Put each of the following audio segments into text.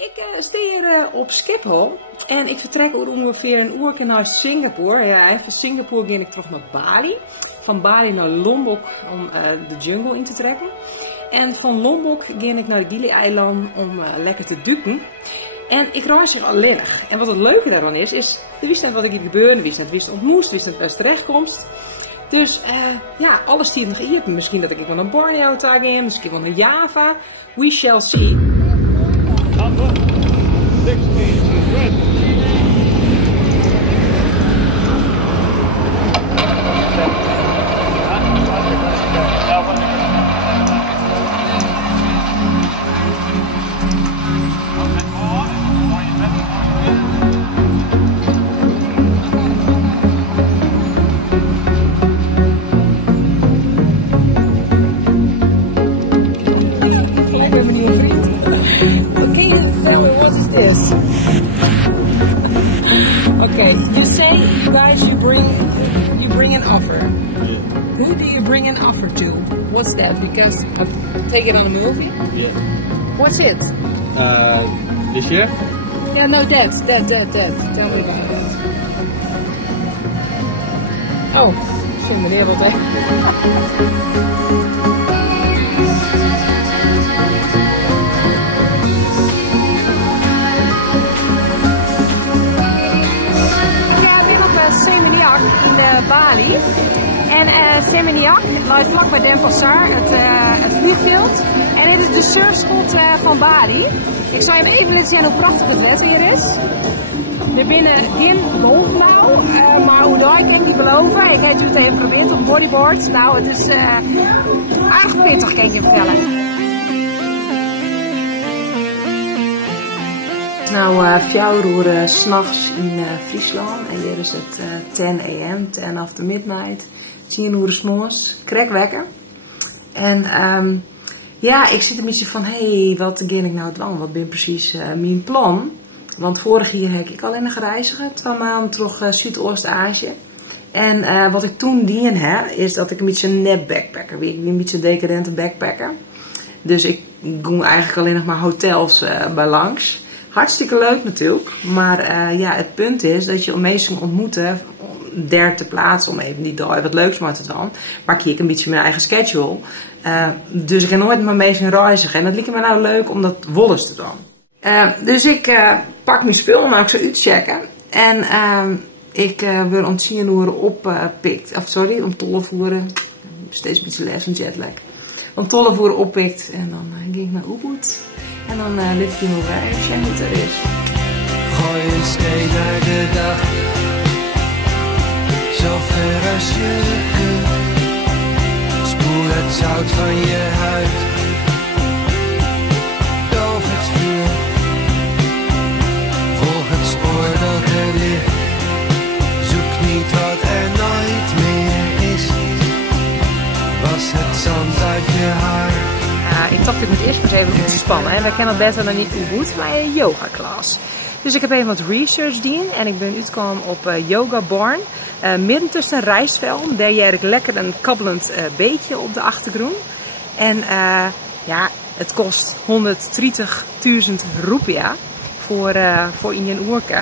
Ik sta hier op Schiphol en ik vertrek ongeveer een uur naar Singapore. Ja, van Singapore ga ik terug naar Bali. Van Bali naar Lombok om de jungle in te trekken. En van Lombok ga ik naar de Gili-eiland om lekker te duiken. En ik reis hier alleenig. En wat het leuke daarvan is je wist niet wat er hier gebeurde, je wist niet wie je ontmoet, je wist niet waar je terechtkomt. Dus ja, alles die nog hier. Misschien dat ik wel naar Borneo ga, misschien wel naar Java. We shall see. Number 16 is red. Okay, you say, guys, you bring an offer. Yeah. Who do you bring an offer to? What's that? Because I take it on a movie. Yeah. What's it? This year? Yeah, no, that. Tell me about that. Oh, shit, meneer, wat hè? Seminyak in de Bali. En Seminyak ligt vlakbij Denpasar, het vliegveld. En dit is de surfspot van Bali. Ik zal je hem even laten zien hoe prachtig het wetter hier is. Er binnen geen golf nou, maar hoe daar kan ik niet beloven. Ik heb het even geprobeerd op bodyboard. Nou, het is aardig pittig, kan ik je vertellen. Nou, 4 uur 's nachts in Friesland en hier is het 10 a.m., 10 after midnight, 10 uur 's morgens, krekwekker. En ja, ik zit een beetje van, hey, wat ga ik nou doen? Wat ben precies mijn plan? Want vorig jaar heb ik alleen nog gereisd, 2 maanden terug Zuidoost-Azië. En wat ik toen dien heb, is dat ik een beetje een net backpacker ben. Ik ben een beetje een decadente backpacker. Dus ik ging eigenlijk alleen nog maar hotels bij langs. Hartstikke leuk natuurlijk, maar ja, het punt is dat je mensen ontmoeten, derde plaats om even die dag wat leuks maar te doen. Maar ik kijk een beetje mijn eigen schedule. Dus ik ga nooit met mensen reizigen. En dat liep me nou leuk om dat wolles te doen. Dus ik pak mijn spul en ik zo uitchecken. En ik word om 10 uur oppikt. Om 12 uur. Steeds een beetje les van jetlag. Om 12 uur oppikt en dan ging ik naar Ubud. En dan lift je nog bij, check hoe het er is. Gooi een steen naar de dag, zo ver als je kunt. Spoel het zout van je huid, doof het vuur. Volg het spoor dat er ligt, zoek niet wat er nooit meer is. Was het zand uit je haar. Ik dacht ik moet eerst maar eens even ontspannen. En we kennen het beter dan niet Ubud, maar een yoga klas. Dus ik heb even wat research gedaan en ik ben uitgekomen op Yoga Barn. Midden tussen een rijstveld. Daar jij ik lekker een kabbelend beetje op de achtergrond. En ja, het kost 130.000 rupiah voor in een uurke.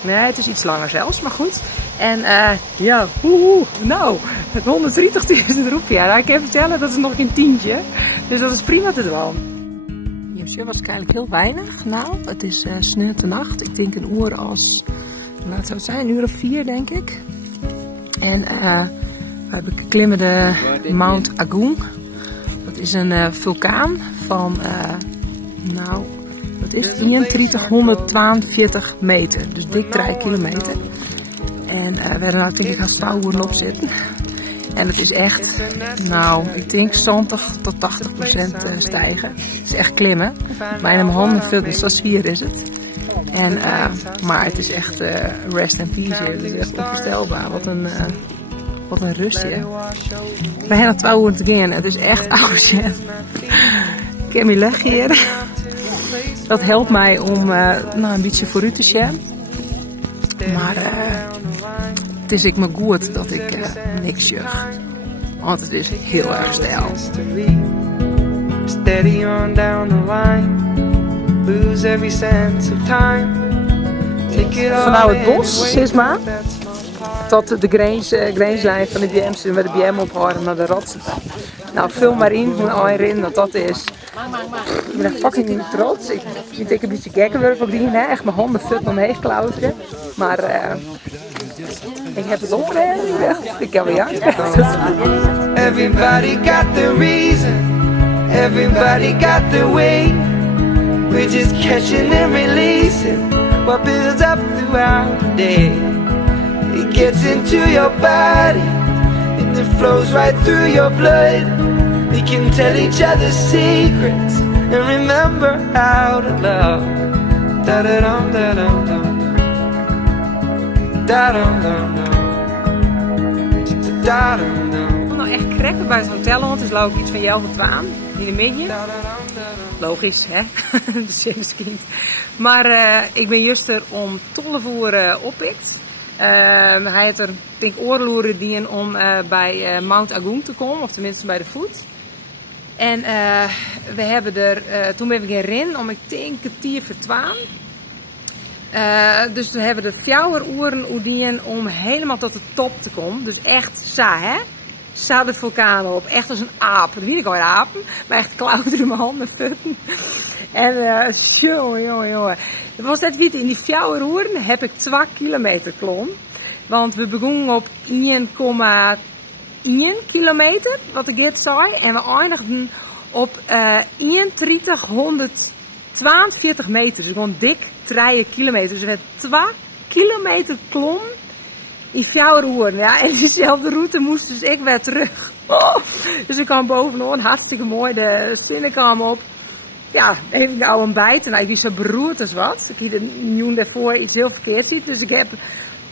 Nee, het is iets langer zelfs, maar goed. En ja, nou, 130.000 rupiah. Nou, ik kan je vertellen, dat is nog geen tientje. Dus dat is prima te doen. Je ziet waarschijnlijk heel weinig. Nou, het is snel te nacht. Ik denk een uur als, laat het zijn, een uur of 4 denk ik. En we beklimmen de Mount Agung. Dat is een vulkaan van, nou, dat is 3142 meter. Dus dik 3 kilometer. En we hebben nou denk ik als 2 uur op zitten. En het is echt, nou, ik denk 70 tot 80% stijgen. Het is echt klimmen. Mijn handen vullen, zo zwier is het. En, maar het is echt rest and peace hier. Het is echt onvoorstelbaar. Wat een rust hier. We hebben nog 2 uur te gaan. Het is echt oude shit. Ik heb me leggen hier. Dat helpt mij om nou, een beetje vooruit te zijn. Maar het is ik me goed dat ik niks zeg. Want het is heel erg stijl. Steady on down the line. lose every sense of time. Take it all Vanuit het in, bos, wake Sisma, up, that's not tot de grenslijn van de BM, waar de BM ophouden naar de rotsen. Nou, vul maar in hoe een rin dat dat is. Ik ben echt fucking trots. Ik vind het een beetje gekke werk op die, hè? Echt mijn handen voeten omheen klauteren. Maar ik heb het opgelegd. Ik kan wel janken. Everybody got the reason, everybody got the way. We're just catching and releasing what builds up throughout the day. It gets into your body and it flows right through your blood. We can tell each other secrets and remember how to love. Da da dum da dum dum. Da dum dum dum. Da dum dum. Nou echt krekken bij het hotel, want het is ook iets van jou van Twaan in de midden. Logisch, hè? De zinneskind. Maar ik ben juist er om tollevoer oppikt. Hij heeft er, denk ik, oorloeren dienen om bij Mount Agung te komen, of tenminste bij de voet. En we hebben er, toen ben ik erin om ik denk het 10:12. Dus we hebben er 4 uren oedien om helemaal tot de top te komen. Dus echt sa, hè? Sa de vulkaan op. Echt als een aap. Dat weet ik al apen. Maar echt klauteren in mijn handen voeten. En jongen. Dat was net weten. In die 4 uren heb ik 2 kilometer klom. Want we begonnen op 1,1 kilometer. Wat ik net zei. En we eindigden op 3142 meter. Dus gewoon dik 3 kilometer. Dus we hebben 2 kilometer klom in 4 uur. Ja, en diezelfde route moest dus ik weer terug. Dus ik kwam bovenaan, hartstikke mooi, de zinnen kwamen op. Ja, even nou een bijt en ik was zo beroerd als wat. Ik had de nieuw daarvoor iets heel verkeerd ziet. Dus ik heb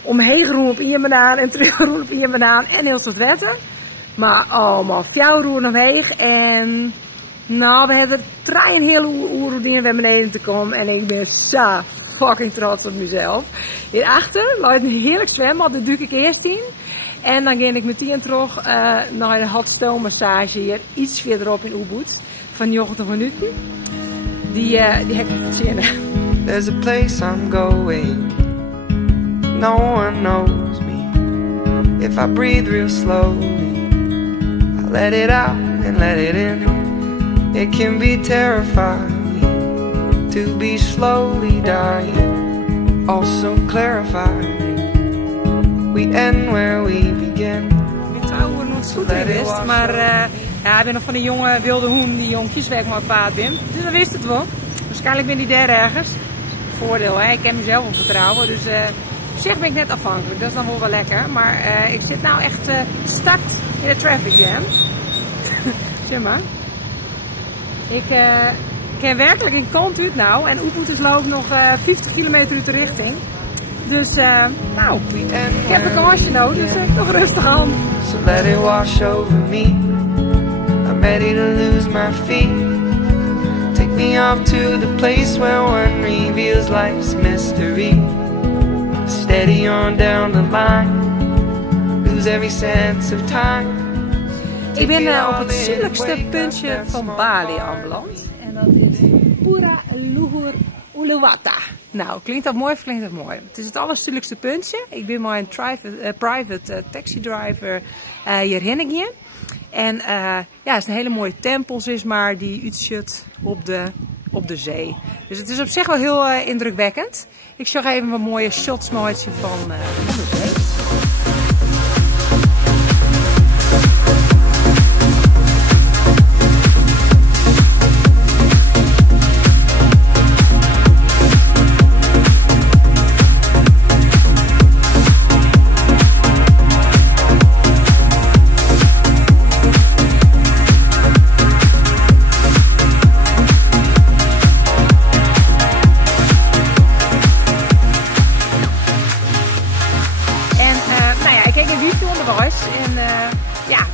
omheen geroen op één banaan en terug geroen op één banaan en heel soort wetten. Maar allemaal 4 uur omheen en nou, we hebben er 3 hele uur weer beneden te komen en ik ben zo fucking trots op mezelf. Hierachter luidt een heerlijk zwembad, dat doe ik eerst in. En dan ging ik meteen terug naar de hot stone massage hier, iets verderop in Ubud, van 90 minuten. Die heb ik verzinnen. There's a place I'm going. No one knows me. If I breathe real slowly, I let it out and let it in. It can be terrifying to be slowly dying. Also clarifying. We end where we begin. Ik zou er nog goed in wist, maar ja, ik ben nog van die jonge wilde hoen die jonkjes weg maar op paard ben. Dus dan wist het wel. Waarschijnlijk ben die daar ergens. Voordeel, hè? Ik ken mezelf wel vertrouwen, dus op zich ben ik net afhankelijk. Dat is dan wel lekker. Maar ik zit nou echt stuck in de traffic jam. Zeg maar. Ik ken werkelijk in kant uit nou en Ubud is loopt nog 50 kilometer uit de richting. Dus nou, ik heb vakantie nodig, dus nog rustig aan. So let it wash over me. I'm ready to lose my feet. Take me off to the place where one reveals life's mystery. Steady on down the line. Lose every sense of time. Ik ben op het zuidelijkste puntje van Bali aanbeland. En dat is Pura Luhur Uluwata. Nou, klinkt dat mooi of klinkt dat mooi? Het is het allerzuidelijkste puntje. Ik ben maar een private taxi driver hierheen gegaan. En ja, het is een hele mooie tempel, zeg maar, die uitziet op de zee. Dus het is op zich wel heel indrukwekkend. Ik zag even wat mooie shots van de zee.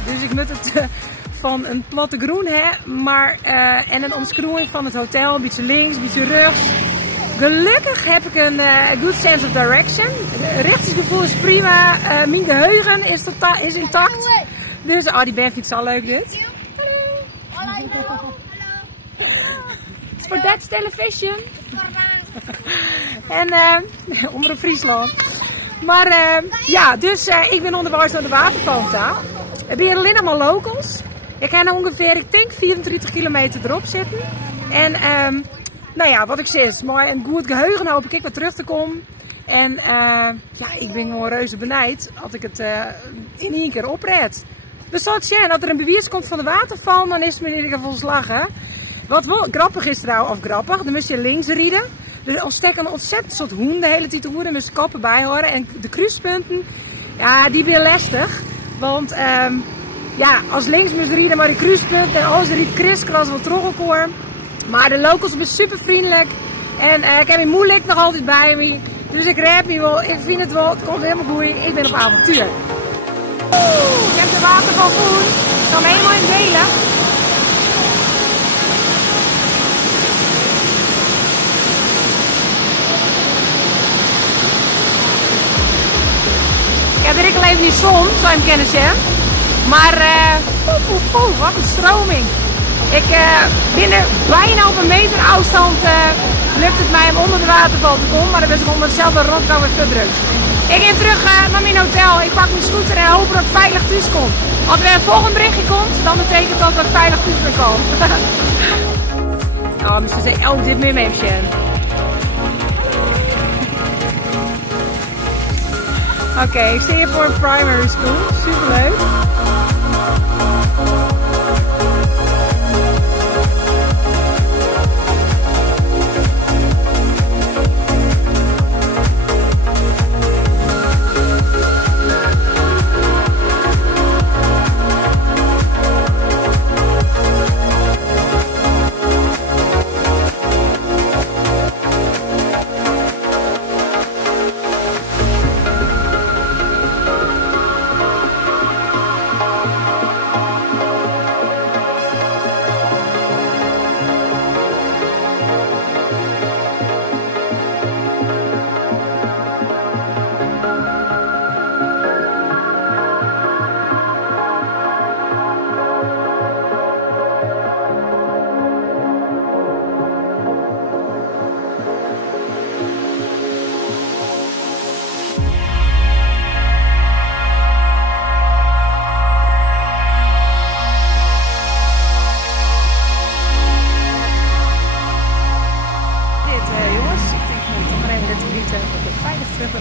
Dus ik moet het van een platte groen hebben, maar en een omschroeiing van het hotel, een beetje links, een beetje rechts. Gelukkig heb ik een good sense of direction. Richtingsgevoel is prima, mijn geheugen is intact. Dus die Ben vindt het zo leuk dit. voor Dutch Television. En Omroep Friesland. Maar ja, dus ik ben onderwijs naar de waterval daar. We hebben hier alleen allemaal locals. Ik ga ongeveer, ik denk 24 kilometer erop zitten. En nou ja, wat ik zeg, is mooi een goed geheugen hoop ik wat terug te komen. En ja, ik ben gewoon reuze benijd als ik het in één keer opred. Dus zal het zijn, dat er een bewijs komt van de waterval, dan is het me in ieder geval slagen. Wat wel grappig is trouwens, of grappig, dan moet je links rijden. Er ontsteken een ontzettend soort hoen de hele tijd te hoeren, met koppen bij horen. En de kruispunten, ja, die weer lastig. Want ja, als links moet rijden maar die kruispunten en als er niet kriskras wel terugkomen. Maar de locals zijn super vriendelijk. En ik heb me moeilijk nog altijd bij me. Dus ik red me wel, ik vind het wel, het komt helemaal goed. Ik ben op avontuur. Ik heb de waterval goed. Ik kan hem helemaal in delen. Ik heb er ik al even niet zon, zou je hem kennen, hè? Maar wat een stroming. Ik ben er bijna op een meter afstand lukt het mij om onder de waterval te komen, maar dan ben ik onder hetzelfde rondgang weer verdrukt. Ik ga terug naar mijn hotel, ik pak mijn scooter en hoop dat ik veilig thuis kom. Als er een volgend berichtje komt, dan betekent dat ik veilig thuis ben komen. Oh, misschien zeg ik, oh, dit meer mee, Sjen. Oké, ik sta hier voor een primary school, superleuk.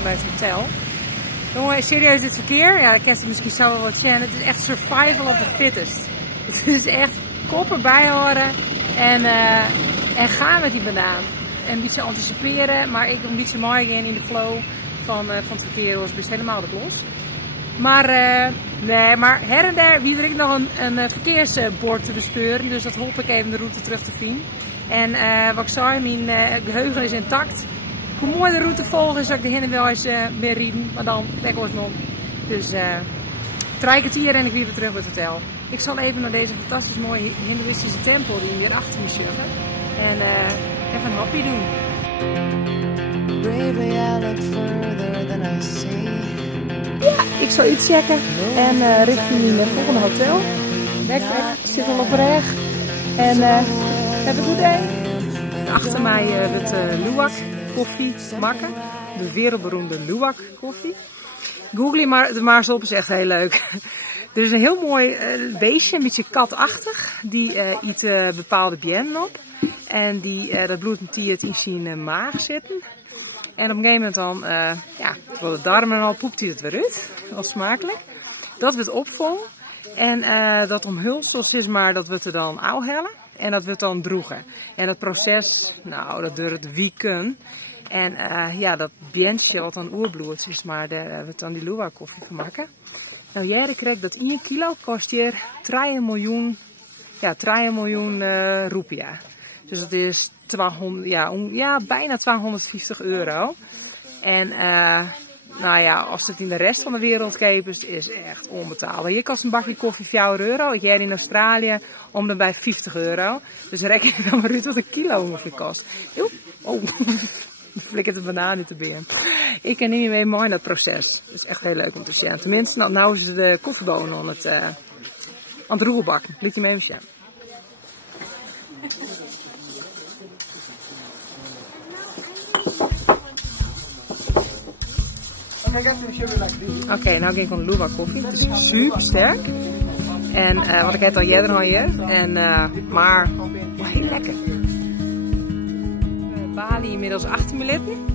Bij het hotel. Jongen, serieus dit verkeer? Ja, dat kent je misschien zo wel wat zien. Het is echt survival of the fittest. Het is echt koppen bijhouden en gaan met die banaan. En een beetje anticiperen, maar ik een beetje mooi gaan in de flow van het verkeer. Dus best helemaal de los. Maar nee, maar her en der wie ik nog een verkeersbord te bespeuren. Dus dat hoop ik even de route terug te vinden. En wat ik zei, mijn geheugen is intact. Hoe mooi de route volgen is dat ik de heen wel eens weer rijden, maar dan lekker wat nog. Dus 3 kwartier en ik weer terug bij het hotel. Ik zal even naar deze fantastisch mooie Hindoeïstische tempel die hier achter me zit. En even een hapje doen. Ja, ik zal iets checken en richting mijn volgende hotel. Backpack zit al op weg. En have a good day. Achter mij het Luwak koffie maken. De wereldberoemde Luwak koffie. Google maar eens op, is echt heel leuk. Er is een heel mooi beestje, een beetje katachtig. Die eet bepaalde bienen op. En dat bloedt in zijn maag zitten. En op een gegeven moment dan, ja, terwijl de darmen al poept hij het weer uit. Wel smakelijk. Dat wordt opvolgen. En dat omhulst is maar dat we het er dan afhellen. En dat wordt dan droegen. En dat proces, nou, dat duurt weken. En ja, dat bientje wat dan oerbloed is, maar daar wordt dan die Luwak koffie van maken. Nou, jij krijgt dat 1 kilo kost hier 3 miljoen, ja, 3 miljoen roepia. Dus dat is 200, ja, bijna 250 euro. En nou ja, als het in de rest van de wereld kijkt, is het echt onbetaalbaar. Hier kost een bakje koffie 4 euro. Ik jij in Australië om dan bij 50 euro. Dus reken je dan maar uit wat een kilo ongeveer kost. Oh, flikkert de banaan uit de been. Ik ken niet meer mooi in dat proces. Het is echt heel leuk om te zien. Tenminste, nou is de koffiebonen aan het roerbakken. Liet je mee even zien. Oké, nou ga ik van Luwak koffie. Het is super sterk. En want ik heb het al eerder al hier. En maar heel lekker. Bali inmiddels 18 minuten.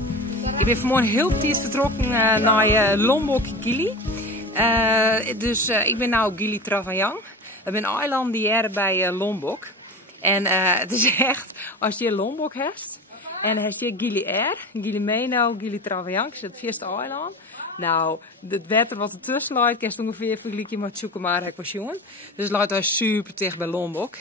Ik ben vanmorgen heel petit vertrokken naar Lombok, Gili. Dus ik ben nu op Gili Travayang. Dat is een eiland die er bij Lombok. En het is echt, als je Lombok hebt en dan heb je Gili Air, Gili Meno, Gili Travayang, dat is het eerste eiland. Nou, het wetter wat ertussen ligt, kan je ongeveer vergelijken met Sukumara Ekwasioen. Dus het ligt daar super dicht bij Lombok.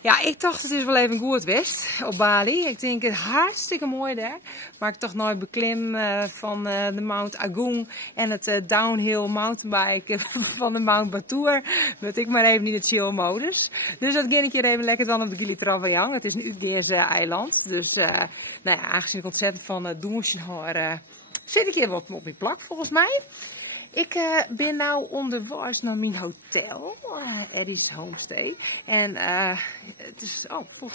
Ja, ik dacht het is wel even goed west op Bali. Ik denk het hartstikke mooi daar. Maar ik dacht nooit beklim van de Mount Agung en het downhill mountainbiken van de Mount Batur. Dat ik maar even niet het chill modus. Dus dat ging ik hier even lekker dan op de Gili Travayang. Het is een Uitgeers eiland. Dus nou ja, aangezien ik ontzettend van douchen hoor, zit ik hier wat op mijn plak volgens mij. Ik ben nou onderweg naar mijn hotel, Eddie's Homestay. En het is,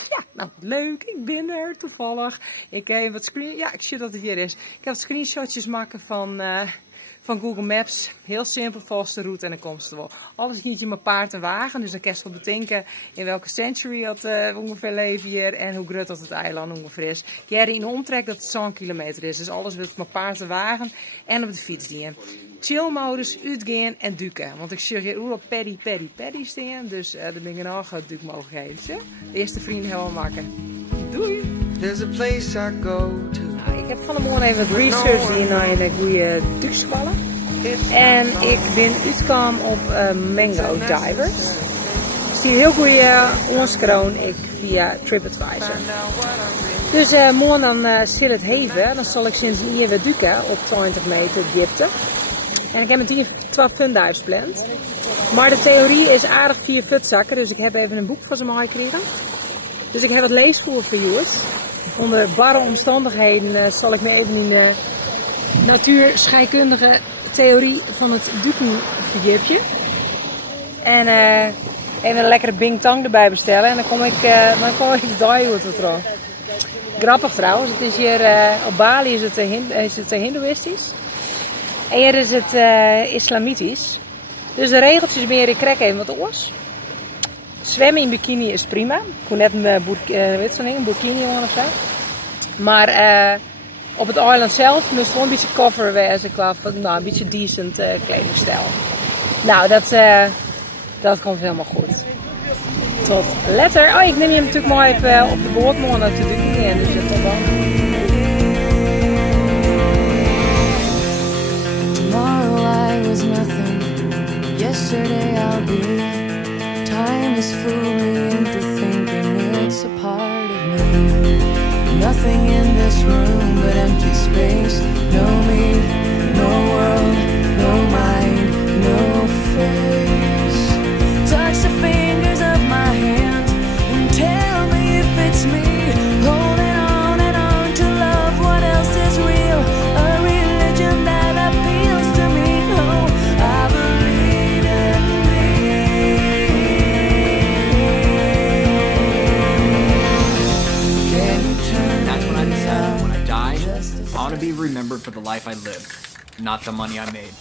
ja, nou leuk, ik ben er toevallig. Ik heb wat ik zie dat het hier is. Ik heb wat screenshotjes maken van Google Maps. Heel simpel, volgens de route en dan komt het wel. Alles niet je met paard en wagen, dus dan kan je wel bedenken in welke century dat ongeveer leven hier en hoe groot dat het eiland ongeveer is. Jij in de omtrek dat het 100 kilometer is, dus alles wil met paard en wagen en op de fiets dienen. Chill modus, uitgaan en duiken. Want ik zie hier ook op paddy staan, dus daar ben ik nog wat duikmogelijkheden. De eerste vrienden helemaal maken. Doei! There's a place I go to. Nou, ik heb van de morgen even wat research hier naar een goede duikschwallen. En ik ben uitgekomen op Mango Divers. Ik zie heel goede onskroon ik via TripAdvisor. Dus morgen dan zal het heven. Dan zal ik sinds een uur weer duiken op 20 meter diepte. En ik heb met 12 fundives gepland. Maar de theorie is aardig 4 futzakken. Dus ik heb even een boek van ze mooi gekregen. Dus ik heb wat leesvoer voor jongens. Onder barre omstandigheden zal ik me even in de natuurscheikundige theorie van het duiken verdiepen. En even een lekkere bing tang erbij bestellen. En dan kom ik daar goed terug. Grappig trouwens. Het is hier op Bali is het hindoeïstisch. En hier is het islamitisch. Dus de regeltjes ben je krek even wat oors. Zwemmen in bikini is prima. Ik kon net een burkini of zo. Maar op het eiland zelf moest wel een beetje cover wezen qua een beetje decent kledingstijl. Nou, dat komt helemaal goed. Tot later. Oh, ik neem je natuurlijk mooi op de boot morgen natuurlijk. En dus tot dan. Yesterday I'll be. Time has fooled me into thinking it's a part of me. Nothing in this room but empty space. No me, no world, no mind, no face. Touch the fingers of my hand and tell me if it's me. Holding on and on to love, what else is real? A religion that appeals to me. Oh, I believe in I want to be remembered for the life I lived, not the money I made.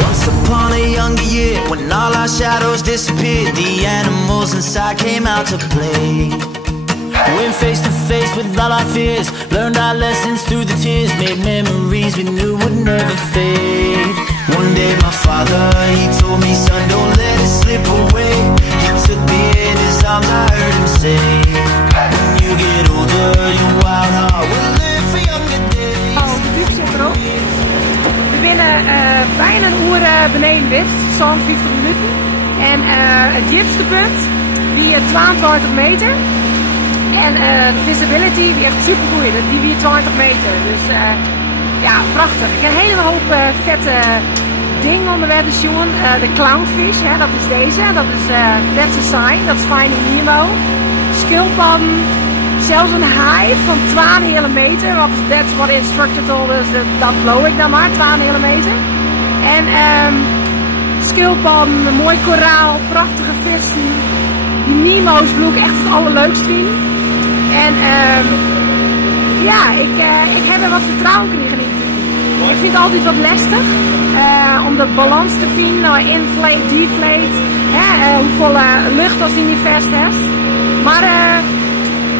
Once upon a younger year, when all our shadows disappeared, the animals inside came out to play. Went face to face with all our fears, learned our lessons through the tears, made memories we knew would never fade. One day my father, he told me, son, don't let it slip away. He took me in his arms, I heard him say, when you get older, your wild heart will live for younger days. De buurt zit erop. We binnen bijna een uur beneden wist, zo'n 50 minuten. En het diepste punt, die 22 meter. En de visibility, die echt super goed, die weer 20 meter. Dus ja, prachtig. Ik heb een hele hoop vette dingen onderweg te zien. De clownfish, hè, dat is deze. Dat is That's a Sign, dat is Finding Nemo. Schildpadden, zelfs een haai van 12 meter. That's what the instructor told us, dat blow ik dan maar, 12 meter. En schildpadden, een mooi koraal, prachtige vissen. Die Nemo's bloed ik echt het allerleukst vind. En ja, ik heb er wat vertrouwen gekregen in. Ik vind het altijd wat lastig om de balans te vinden, inflate, deflate, hoeveel lucht als die niet vast heeft. Maar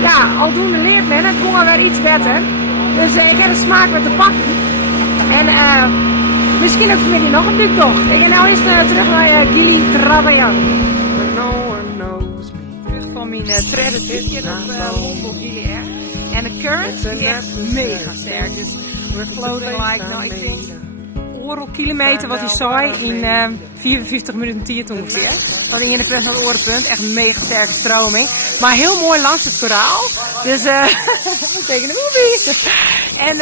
ja, aldoende leert men, het kon weer iets beter. Dus ik heb de smaak met te pakken. En misschien ook vanmiddag nog een duiktocht. Ik ga nou eens terug naar Gili Travignano. Terug van mijn traditie, dat Londo Gili Air. En de current is echt mega sterk. Dus we're floating like, nou, ik denk, oorlog kilometer wat hij zei in 54 minuten 10 ongeveer. Dat ging in de vers naar het orenpunt. Echt een mega sterke stroming. Maar heel mooi langs het koraal. Dus tegen de movie. En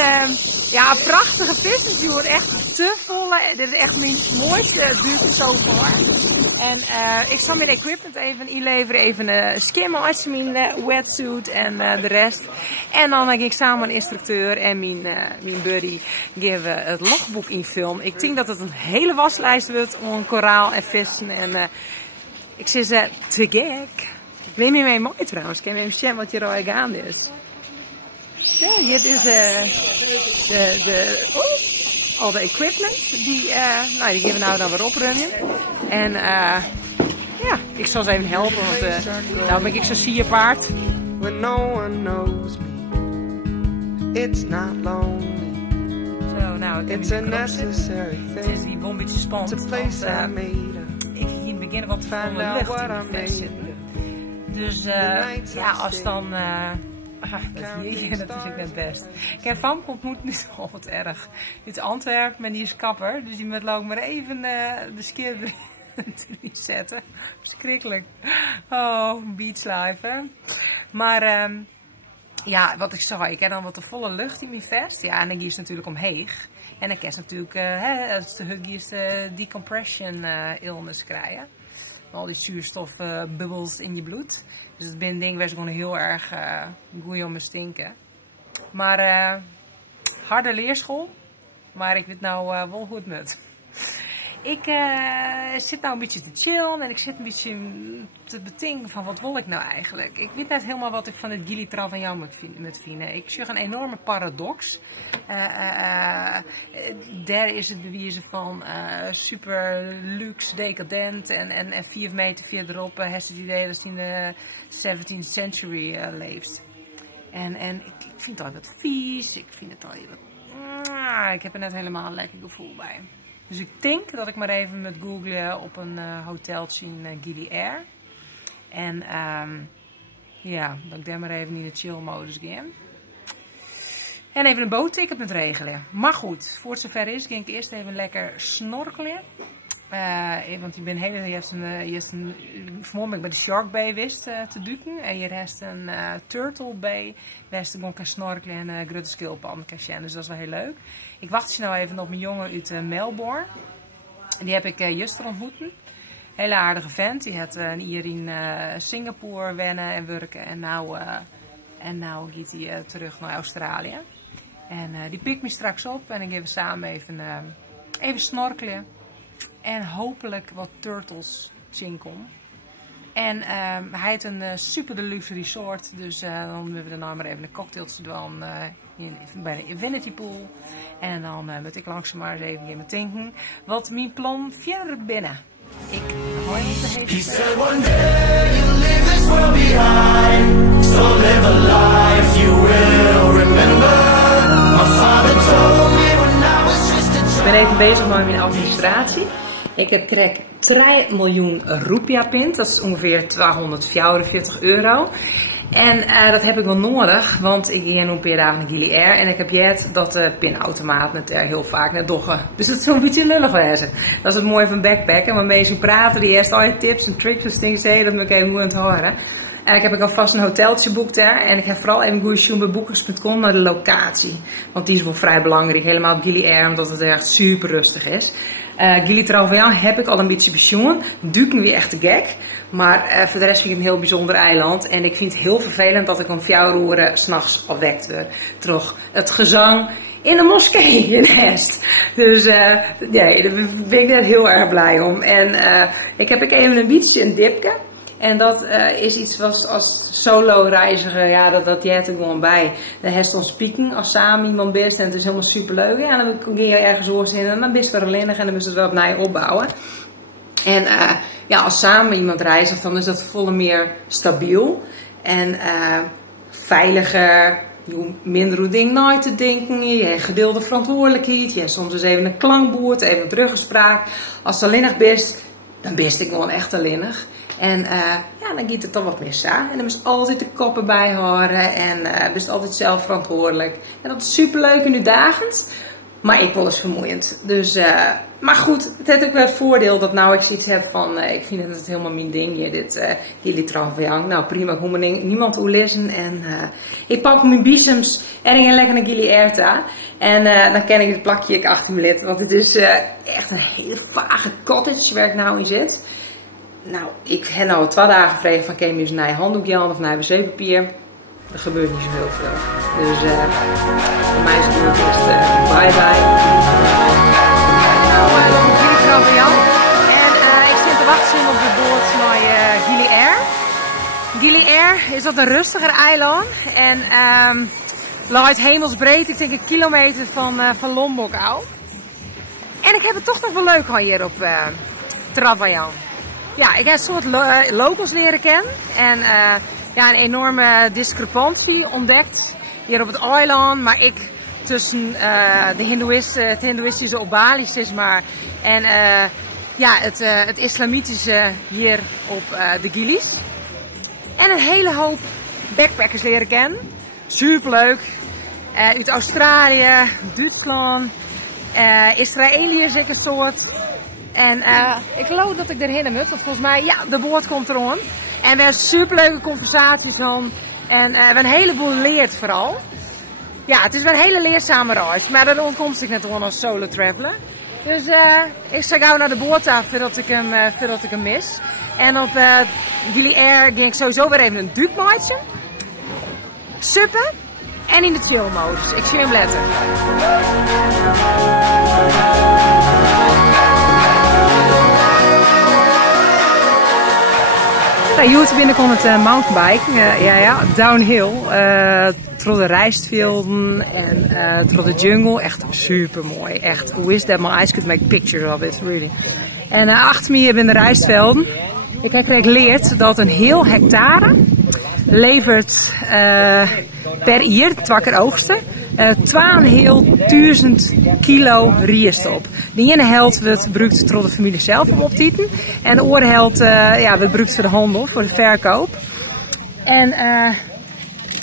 ja, prachtige business. Die wordt echt te vol. Dit is echt mijn mooiste duurt zo voor. En ik zal mijn equipment even inleveren. Even skimmen als mijn wetsuit en de rest. En dan ga ik samen met een instructeur en mijn buddy geven het logboek infilmen. Ik denk dat het een hele waslijst wordt om koraal en vissen. En ik zeg ze, te gek. Neem je mee mooi trouwens. Ik kan even zien wat je er gaande is. Zo, dit is al de equipment. Die geven we nou dan weer opruimen. En ja, ik zal ze even helpen. Want nou ben ik zo sierpaard. When no one knows me, it's not lonely. Zo, nou, ik heb It's a necessary het is thing. hier wel een beetje spannend. It's a place I made up. Ik hier in het begin wat van de lucht in de vest zitten. Dus ja, als dan... dat is natuurlijk net best. Ik heb Famke ontmoet, niet al wat erg. Dit is Antwerpen, maar die is kapper. Dus die moet ook maar even de skeer erin zetten. Verschrikkelijk. Oh, beachlife, hè. Maar ja, wat ik zei, ik heb dan wat de volle lucht in mijn vest. Ja, en dan gies natuurlijk omheeg. En dan kan je natuurlijk, als de huggies decompression illness krijgen. Al die zuurstofbubbels in je bloed. Dus het ben ding waar ze gewoon heel erg goed om me stinken. Maar harde leerschool. Maar ik weet nou wel hoe het moet. Ik zit nou een beetje te chillen en ik zit een beetje te betinken van wat wil ik nou eigenlijk. Ik weet net helemaal wat ik van het Gili Travignano moet vinden. Ik zie een enorme paradox. Daar is het bewijzen van super luxe, decadent en 4 meter verderop heeft het idee dat hij in de 17th century leeft. En ik vind het al wat vies, ik vind het al wat... ik heb er net helemaal een lekker gevoel bij. Dus ik denk dat ik maar even moet googlen op een hoteltje in Gili Air. En ja, dat ik daar maar even in de chill modus ga. En even een bootticket moet regelen. Maar goed, voor het zover is, ging ik eerst even lekker snorkelen. Want je hebt vanmorgen bij de Shark Bay wist te duiken. En je hebt een Turtle Bay. Waar je gewoon kan snorkelen en grote schildpadden kan zien. Dus dat is wel heel leuk. Ik wacht nou even op mijn jongen uit Melbourne. Die heb ik juster ontmoeten. Hele aardige vent. Die had hier in Singapore wennen en werken. En nou gaat hij terug naar Australië. En die pikt me straks op. En dan gaan we samen even snorkelen. En hopelijk wat turtles chinkom. En hij heeft een super deluxe resort. Dus dan hebben we daarna maar even een cocktailtje doen bij de Infinity Pool. En dan moet ik langzaam maar eens even in mijn tinken. Wat mijn plan verder binnen. Ik hoor niet de hele He said one day you'll leave this world behind. So live a life you will remember. My father told me when I was just a child. Ik ben even bezig met mijn administratie. Ik heb krek 3 miljoen roepia pint. Dat is ongeveer 244 euro. En dat heb ik wel nodig, want ik ga nu een paar dagen naar Gili Air. En ik heb jet dat de pinautomaat net heel vaak net doggen. Dus dat is zo'n beetje lullig wezen. Dat is het mooie van backpacken. Maar mensen praten, die eerst al je tips en tricks en dingen zeggen, dat moet ik even moeten horen. En ik heb alvast een hoteltje geboekt daar. En ik heb vooral even goed zoeken bij boekers.com naar de locatie. Want die is wel vrij belangrijk, helemaal op Gili Air, omdat het echt super rustig is. Gili Travignano heb ik al een beetje pensioen. Duiken weer echt te gek. Maar voor de rest vind ik het een heel bijzonder eiland. En ik vind het heel vervelend dat ik om 4 uur 's nachts opwekt word. Terug het gezang in de moskee in Hest. Dus nee, daar ben ik net heel erg blij om. En ik heb even een beetje een dipje. En dat is iets wat als solo-reiziger, ja, dat jij er gewoon bij. Dan heeft ons speaking als samen iemand bent en het is helemaal superleuk. Ja, dan kun je ergens oors in en dan ben je weer alleen en dan moet je het wel opnieuw opbouwen. En ja, als samen iemand reist, dan is dat volle meer stabiel en veiliger. Je hoeft minder hoe dingen na te denken. Je hebt gedeelde verantwoordelijkheid. Je hebt soms eens even een klankboord, even een teruggespraak. Als je alleenig bent, dan ben je gewoon echt alleenig. En ja, dan gaat het dan wat meer samen. En dan moet je altijd de koppen bijhouden. En ben je altijd zelf verantwoordelijk. En dat is superleuk en uitdagend. Maar ik wel eens vermoeiend. Dus, maar goed, het heeft ook wel het voordeel dat nou ik zoiets heb van... ik vind dat het helemaal mijn ding hier, dit jullie Travajang. Nou prima, ik hoef me niemand te lezen. En ik pak mijn biezems en lekker naar jullie Erta. En dan ken ik het plakje achter me lid. Want het is echt een hele vage cottage waar ik nou in zit. Nou, ik heb nou 2 dagen gevraagd van... Ken je eens een handdoekje aan of een wc-papier? Er gebeurt niet zo heel veel. Dus voor mij is het nu eerst bye-bye. Nou, dan moet jullie Travajang. En ik zit te wachten op de boot naar Gili Air. Gili Air is wat een rustiger eiland. En luidt hemelsbreed, ik denk 1 kilometer van Lombok af. En ik heb het toch nog wel leuk hier op Travajang. Ja, ik heb een soort locals leren kennen. En ja, een enorme discrepantie ontdekt hier op het eiland. Maar ik tussen het hindoeïstische op Bali, zeg maar. En ja, het islamitische hier op de Gilis. En een hele hoop backpackers leren kennen. Superleuk. Uit Australië, Duitsland, Israëliërs ik een soort. En ik geloof dat ik erheen moet, want volgens mij, ja, de boot komt erom. En we hebben superleuke conversaties van. En we hebben een heleboel leerd vooral. Ja, het is wel een hele leerzame reis, maar dat ontkomt ik net gewoon als solo traveler. Dus ik ga gauw naar de boot af voordat ik hem mis. En op Gili Air ging ik sowieso weer even een duikmaatje. Suppen en in de chill modus. Ik zie hem letten. YouTube binnenkon het mountainbiken, ja, downhill, door de rijstvelden en door de jungle, echt super mooi, echt, hoe is dat, my eyes could make pictures of it, really. En achter me hier in de rijstvelden, ik heb geleerd dat een heel hectare levert per jaar, 2 keer oogsten, 2.500 kilo rijst op. De ene helft wordt gebruikt door de familie zelf om op te eten. En de andere helft ja, wordt gebruikt voor de handel, voor de verkoop. En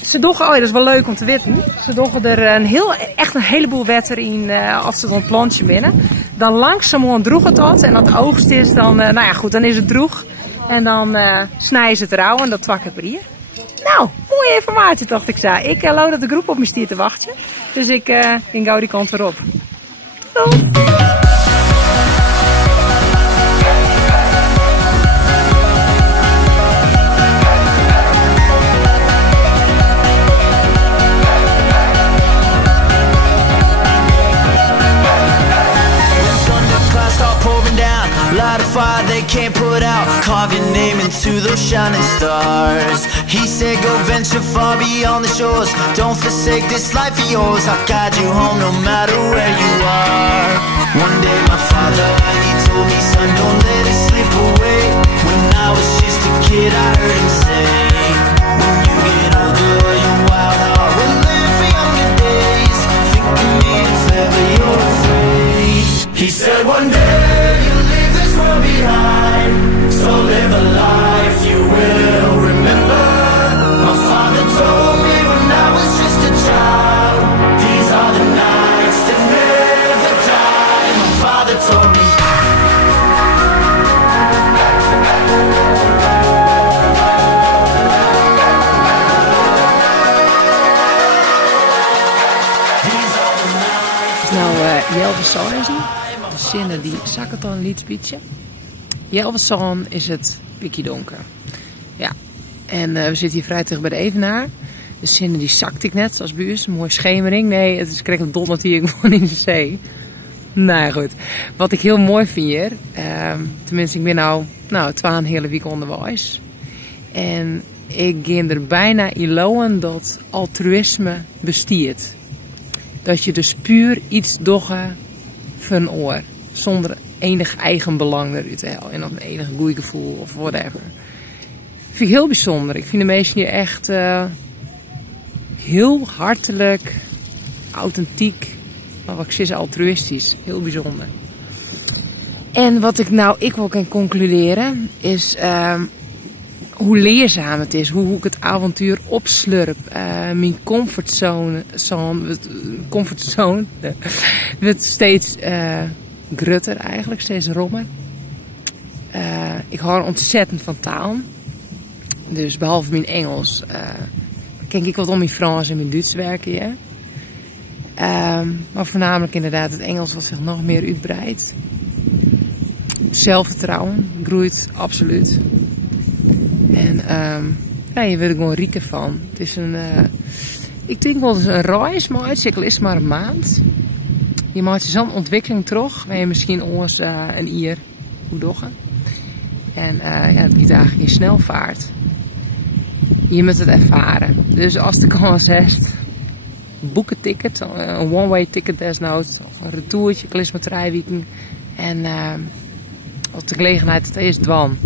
ze doggen, oh ja, dat is wel leuk om te weten. Ze doggen er echt een heleboel wetter in als ze een plantje binnen. Dan langzaam droeg het dat. En als het oogst is, dan, nou ja, goed, dan is het droeg. En dan snijden ze het rauw en dat 2 keer per jaar. Nou, mooie informatie dacht ik zo. Ik geloof dat de groep op me stiert te wachten. Dus ik ging gauw die kant weer op. Doei! Light a fire they can't put out. Carve your name into those shining stars. He said go venture far beyond the shores. Don't forsake this life of yours. I'll guide you home no matter where you are. One day my father, he told me, son, don't let it slip away. When I was just a kid I heard him say, when you get older your wild heart will live for younger days. Think of me if ever you're afraid. He said one day you'll leave this world behind, so live a life you will remember. My father told me when I was just a child, these are the nights that never die. My father told me. Jelversaan, de zinnen die zakken dan liet beetje. Jelversaan is het pikkie donker. Ja, en we zitten hier vrij terug bij de Evenaar. De zinnen die zakte ik net, zoals bij u, een mooie schemering. Nee, het is krijg een donderd hier gewoon in de zee. Nou ja, goed. Wat ik heel mooi vind hier, tenminste ik ben nou 2 hele week onderwijs. En ik ga er bijna in lopen dat altruïsme bestiert. Dat je dus puur iets doet voor een oor. Zonder enig eigen belang eruit te halen. En of een enig goeie gevoel of whatever. Dat vind ik heel bijzonder. Ik vind de mensen hier echt heel hartelijk, authentiek. Maar wat ik zeg, altruïstisch. Heel bijzonder. En wat ik wel kan concluderen is hoe leerzaam het is. Hoe ik het avontuur opslurp. Mijn comfortzone wordt steeds grutter eigenlijk. Steeds rommer. Ik hou ontzettend van taal. Dus behalve mijn Engels ken ik wat om mijn Frans en mijn Duits werken. Ja? Maar voornamelijk inderdaad het Engels wat zich nog meer uitbreidt. Zelfvertrouwen groeit absoluut. En je wordt er gewoon rieker van. Het is ik denk wel eens een reis, maar uitzikkel is maar een maand. Je maakt zo'n ontwikkeling terug, waar je misschien ons een jaar hoe doggen. En het gaat eigenlijk in snelvaart. Je moet het ervaren. Dus als de kans hebt, boek een ticket, een one-way ticket desnoods, of een retourtje, klis met 3 weken. En als de gelegenheid het is, dwan.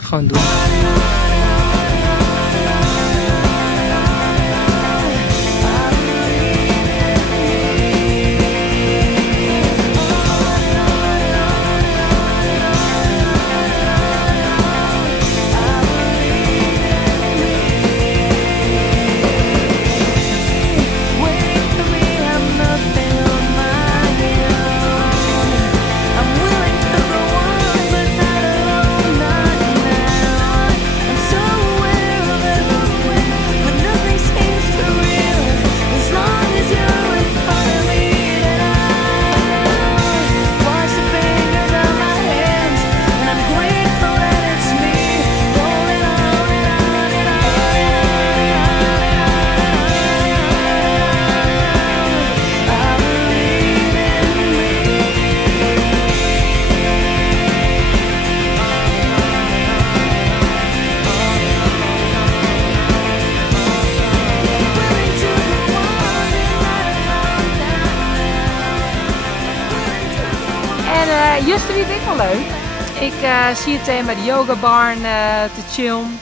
Gewoon doen. Juist vind ik wel leuk. Ik zie het tegen bij de yogabarn te chillen.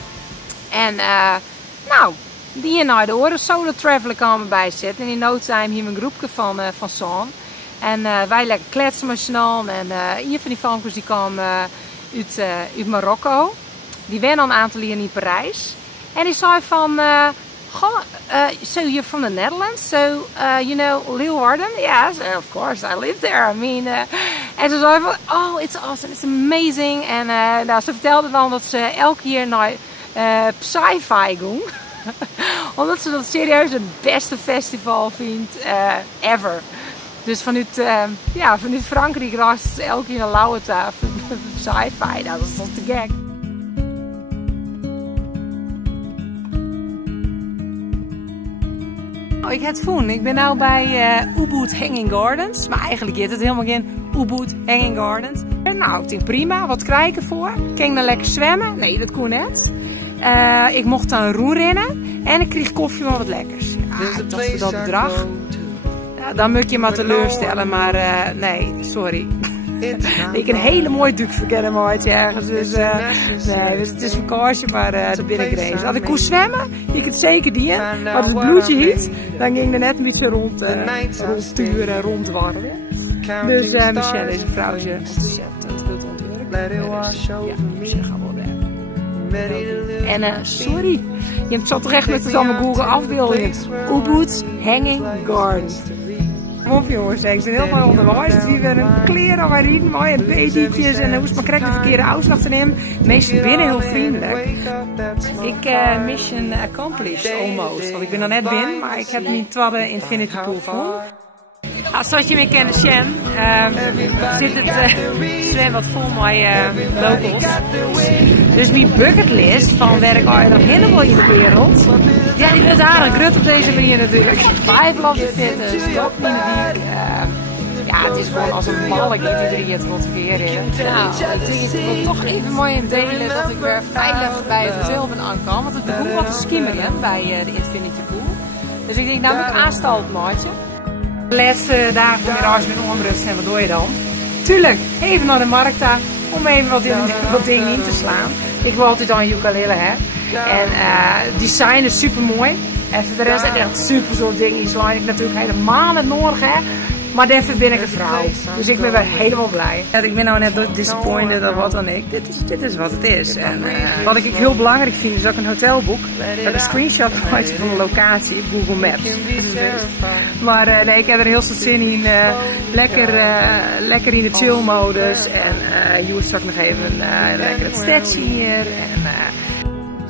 En die naar de oren solo traveler kan erbij zitten. En in no time hier een groepje van Son. En wij lekker kletsen met z'n allen. En hier van die vankers die kwamen uit Marokko. Die waren al een aantal jaar in Parijs. En die zei van... so you're from the Netherlands? So, you know Leeuwarden? Yes, of course, I live there. I mean, en ze zei van, oh, it's awesome, it's amazing. En ze vertelde dan dat ze elke keer naar Psy-Fi ging. Omdat ze dat serieus het beste festival vindt ever. Dus vanuit Frankrijk reist ze elke keer naar Lauwerta voor Psy-Fi. Dat is toch te gek. Ik heb het voelen. Ik ben nu bij Ubud Hanging Gardens. Maar eigenlijk is het helemaal geen Ubud Hanging Gardens. Nou, ik denk prima. Wat krijg ik ervoor? Kan ik dan lekker zwemmen? Nee, dat kon net. Ik mocht dan roerrennen. En ik kreeg koffie maar wat lekkers. Ja, dat is dat bedrag. Ja, dan moet je maar teleurstellen. Maar nee, sorry. Ik een hele mooie duik verkennen maar ergens. Dus, nee, dus het is vakantie, maar de binnengrenzen. Als ik kon zwemmen, ik het zeker dienen. Maar als het bloedje hiet, dan ging er net een beetje rondsturen, rondwarren. Dus Michelle, deze vrouw, is ontzettend goed ontwerpen. Michelle gaat wel weg. En sorry, je zat toch echt met het allemaal Google afbeeldingen. Ubud Hanging Gardens. Kom op jongens, ik ben heel veel onderwijs. Dus hier weer een kleren waar hier mooie beetjes en dan hoest maar correct de verkeerde uitslag te nemen. Meestal binnen heel vriendelijk. Ik mission accomplished almost. Want ik ben er net binnen, maar ik heb niet de Infinity Pool voor. Zoals je me kent, Shen, zit het zwembad vol met locals. Dus mijn bucketlist van waar ik al nog helemaal in de wereld. Ja, die wordt aardig grut op deze manier natuurlijk. 5 love the fitness, top in de week. Ja, het is gewoon als een balk dat iedereen het wat weer in. Nou, ik wil toch even mooi delen dat ik weer veilig bij het hotel ben aangekomen. Want het begon wat te skimmeren bij de Infinity Pool. Dus ik denk, nou moet ik aanstalten, maatje. De laatste dagen van mijn reis met onrust en wat doe je dan? Tuurlijk, even naar de markt daar om even wat dingen in te slaan. Ik wil altijd al een ukulele, hè. En design is super mooi. En voor de rest echt super soort dingen. Die slaan ik natuurlijk helemaal niet nodig, hè. Maar daarvoor ben ik een vrouw. Dus ik ben wel helemaal blij. Ja, ik ben nou net disappointed of wat dan ik. Dit is wat het is. En wat ik heel belangrijk vind is ook een hotelboek. Dat een screenshot maakt van de locatie op Google Maps. Maar nee, ik heb er heel veel zin in. Lekker in de chill modus. En Joes straks nog even lekker het stretchen hier.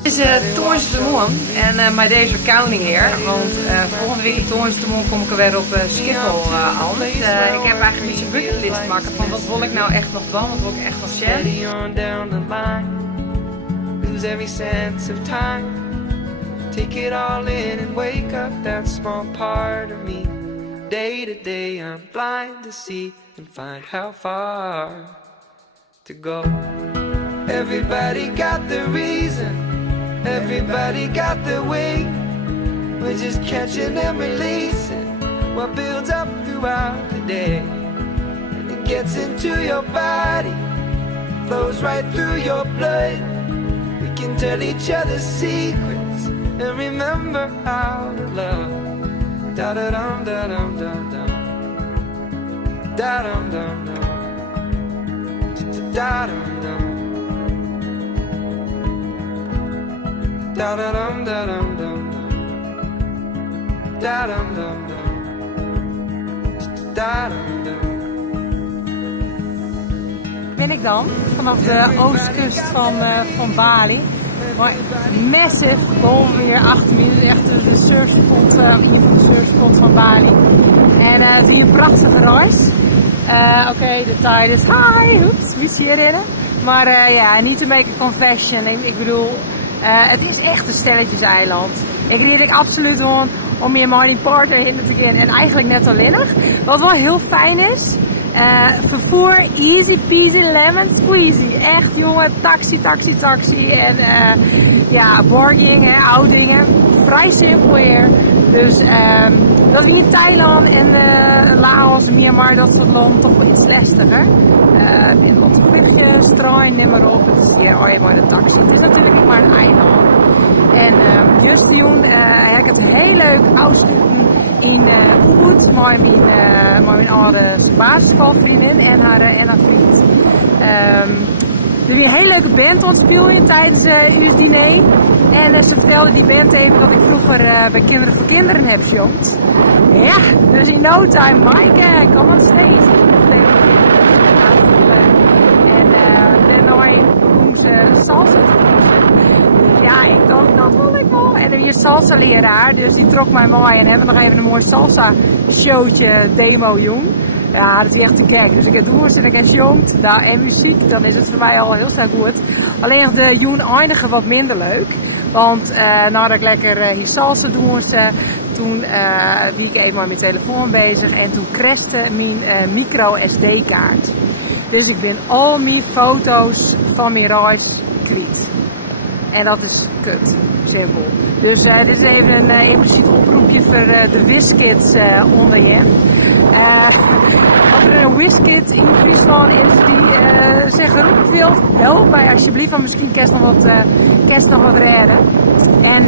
Het is Toornstemon en met deze counting hier, want volgende week in Toornstemon kom ik er weer op Schiphol aan. Ik heb eigenlijk niet zo'n bucketlist maken van wat wil ik nou echt nog doen, wat wil ik echt nog zeggen. Lose every sense of time, take it all in and wake up that small part of me. Day to day I'm blind to see and find how far to go. Everybody got the reason. Everybody got their way. We're just catching and releasing what builds up throughout the day. And it gets into your body, flows right through your blood. We can tell each other secrets and remember how to love. Da da dum da dum dum dum. Da dum dum dum. Da dum dum. Da da dum da dum dum dum. Da dum dum dum. Da dum dum. Ben ik dan vanaf de oostkust van Bali. Maar massive boven hier achter me, echt de surfspot, een van de surfspots van Bali. En het is hier een prachtige reis. Oké, de tide is high, oeps, wie zie je erin? Maar ja, niet to make a confession, ik bedoel... het is echt een stelletjeseiland. Ik rijd absoluut gewoon om meer mijn partner in te gaan en eigenlijk net alleenig. Wat wel heel fijn is, vervoer easy peasy lemon squeezy. Echt jongen, taxi en ja, barging, oud dingen. Vrij simpel hier. Dus dat we in Thailand en Laos en Myanmar, dat soort landen toch wel iets lastiger. In wat vliegjes, trein, neem maar op. Het is hier alleen maar de taxi. Het is natuurlijk maar een eiland. En just toen heb ik het heel leuk uitgevonden in Ubud, maar mijn oude basisschoolvriendin en haar vriend. We hebben een hele leuke band ontspelen tijdens uw diner. En ze vertelde die band even dat ik vroeger bij Kinderen voor Kinderen heb gezongen. Ja, dus in no time, Mike, kom on stage. En daarna doen ze salsa. Ja, ik dacht, dat wil ik wel. En er is salsa leraar, dus die trok mij mooi en hebben nog even een mooi salsa showtje demo jong. Ja, dat is echt te gek. Dus ik heb doers en ik heb jongt en muziek, dan is het voor mij al heel snel goed. Alleen de joen eindigen wat minder leuk. Want nadat ik lekker hier salsa doen, toen wie ik even met mijn telefoon bezig en toen crashte mijn micro SD-kaart. Dus ik ben al mijn foto's van mijn reis kwijt. En dat is kut. Simpel. Dus dit is even een impliciet oproepje voor de WizKids onder je. Als er een WizKid in Friesland is die zich geroepen wilt, help mij alsjeblieft, want misschien kerst nog wat redden. En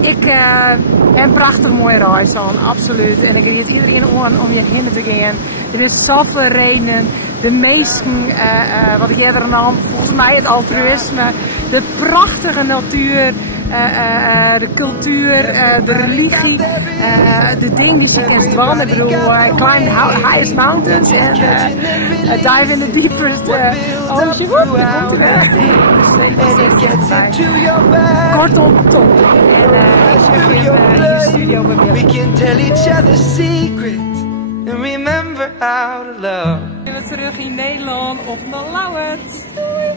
ik heb een prachtig mooie reis aan, absoluut. En ik rijd iedereen om je heen te gaan. Er is zoveel redenen. De meesten, wat ik eerder nam, volgens mij het altruïsme, de prachtige natuur, de cultuur, de religie, de dingen die je kunt doen. Ik bedoel, climb the highest mountains en dive in the deepest ocean. Kortom, top. We can tell each other secrets and remember how to love. We zijn terug in Nederland op Malauwert. Doei!